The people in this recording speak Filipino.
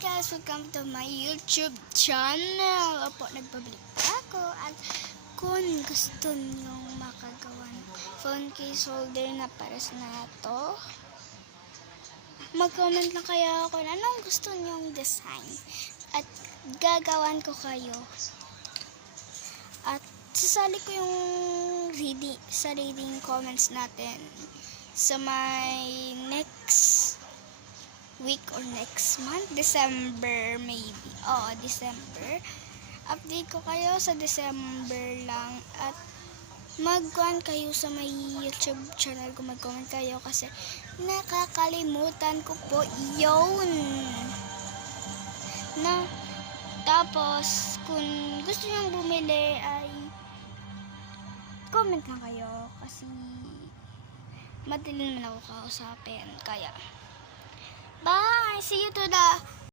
guys, welcome to my YouTube channel. Opo, nagbabalik ako. At kung gusto nyong makagawa ng phone case holder na pares na to, mag-comment lang kayo kung anong gusto nyong design. At gagawan ko kayo. At sasali ko yung reading comments natin sa my next week or next month, December maybe. December. Update ko kayo sa December lang at mag-comment kayo sa my YouTube channel kung mag-comment kayo kasi nakakalimutan ko po yun. Tapos, kung gusto nyo bumili ay comment lang kayo kasi madali naman ako kausapin. Kaya, bye! See you to the